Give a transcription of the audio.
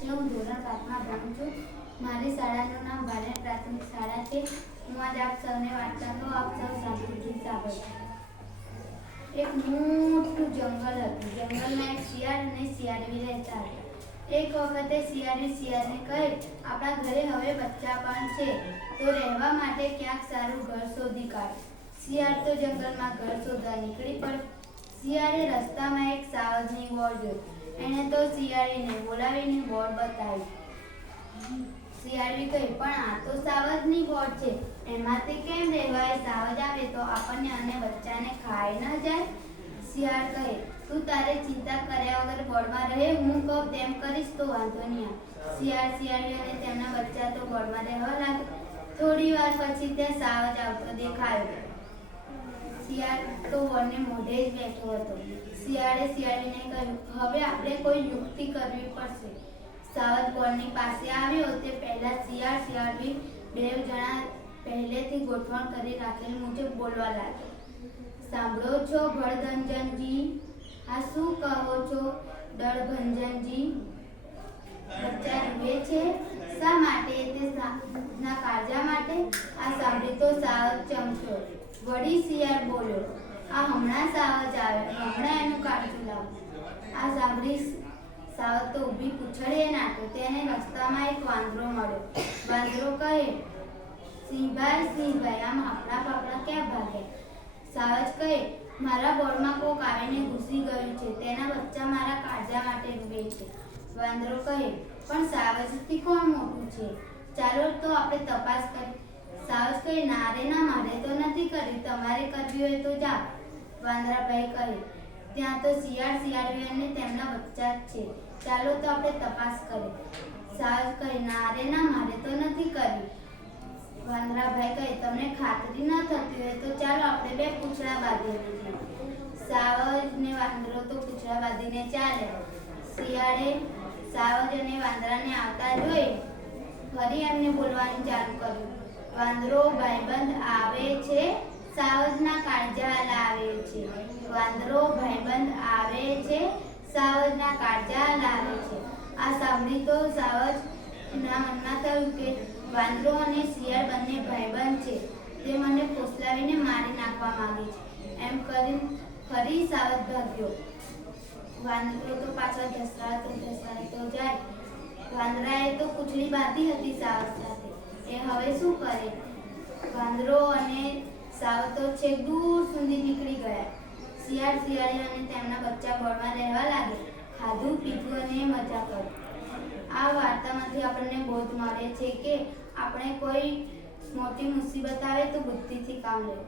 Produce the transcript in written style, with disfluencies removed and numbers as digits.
છે. હું ધોરણ 5માં ભણું છું. મારી શાળાનું નામ ભારત પ્રાથમિક શાળા છે. હું આજ આપ સૌને વાર્તા કહું. આપ સૌ શાંતિથી સાંભળજો. એક મોટું જંગલ હતું. જંગલમાં એક શિયાળ અને શિયાળવી રહેતા હતા. એક વખતે શિયાળે શિયાળને કહે, આપણા ઘરે હવે બચ્ચા પણ છે, તો રહેવા માટે ક્યાંક સારું ઘર શોધી કાઢ. શિયાળ તો જંગલમાં ઘર શોધવા નીકળી પડ્યો. શિયાળે રસ્તામાં એક સાવજની બોર્ડ જોઈ. એણે તો શિયાળીને બોલાવીને બોર્ડ બતાવ્યું. શિયાળવી કહે, પણ આ તો સાવજની બોર્ડ છે, એમાંથી કેમ રહેવાય? સાવજ આવે તો આપણને અને બચ્ચાને ખાઈ ન જાય? શિયાળ કહે, તું તારે ચિંતા કર્યા વગર બોર્ડમાં રહે, હું કહું તેમ કરીશ તો વાંધો નહીં આવે. શિયાળ, શિયાળવી અને તેમના બચ્ચા તો બોર્ડમાં રહેવા લાગે. થોડી વાર પછી ત્યાં સાવજ આવતો દેખાયો. શિયાળ તો વનને મોઢે જ બેઠો હતો. શિયાળે શિયાળીને કહ્યું, હવે આપણે કોઈ યુક્તિ કરવી પડશે. સાવજ બોર્ડની પાસે આવ્યો તે પહેલા શિયાળ શિયાળવી બે જણા પહેલેથી ગોઠવણ કરી રાખેલ મુજબ બોલવા લાગ્યા. સાંભળો છો ભડભંજનજી, આ શું કહો છો દળભંજનજી? બચ્ચા રૂએ છે, શા માટે? તે ના કાળજા માટે. આ સાંભળી તો સાવજ ચમક્યો. વળી શિયાળ બોલ્યો, આ હમણાં સાવજ આવે, હમણાં એનું કાળજું લાવું. આ સાંભળી સાવજ તો ઊભી પૂંછડીએ નાખ્યો. તેને રસ્તામાં એક વાંદરો મળ્યો. વાંદરો કહે, સિંહભાઈ, આમ આપણા પાપડા ક્યાં ભાગ્યા? સાવજ કહે, મારા બોર્ડમાં કોક આવીને ઘૂસી ગયું છે, તેના બચ્ચા મારા કાળજા માટે રૂવે છે. વાંદરો કહે, પણ સાવજથી કોણ મોટું છે? ચાલો તો આપણે તપાસ કરી. સાવજ કહે, ના રે ના, મારે તો નથી કરવી, તમારે કરવી હોય તો જાઓ. વાંદરાભાઈ કહે, ત્યાં તો શિયાળ શિયાળવી અને તેમના બચ્ચા જ છે, ચાલો તો આપણે તપાસ કરીએ. સાવજ કહે, ના રે ના, મારે તો નથી કરવી. વાંદરાભાઈ કહે, તમને ખાતરી ન થતી હોય તો ચાલો આપણે બે પૂંછડા બાંધી લઈએ. સાવજ ને વાંદરો તો પૂંછડા બાંધીને ચાલ્યા. શિયાળે સાવજ અને વાંદરાને આવતા જોઈ ફરી એમને બોલવાનું ચાલુ કર્યું. વાંદરો ભાઈબંધ આવે છે, સાવજના કાળજા લાવે છે. વાંદરો ભાઈબંધ આવે છે, સાવજના કાળજા લાવે છે. આ સાંભળી તો સાવજના મનમાં થયું કે વાંદરો અને શિયાળ બંને ભાઈબંધ છે, તે મને ફોસલાવીને મારી નાખવા માંગે છે. એમ કરી ફરી સાવજ ભાગ્યો. વાંદરો તો પાછળ ધસરાતો જાય. વાંદરાએ તો પૂંછડી બાંધી હતી સાવજ સાથે, એ હવે શું કરે? વાંદરો અને સાવજ તો છેક દૂર સુધી નીકળી ગયા. શિયાળ શિયાળી અને તેમના બચ્ચા બોર્ડમાં રહેવા લાગે. ખાધું પીધું અને મજા કરી. આ વાર્તામાંથી આપણને બોધ મળે છે કે આપણે કોઈ મોટી મુસીબત આવે તો બુદ્ધિથી કામ લેવું.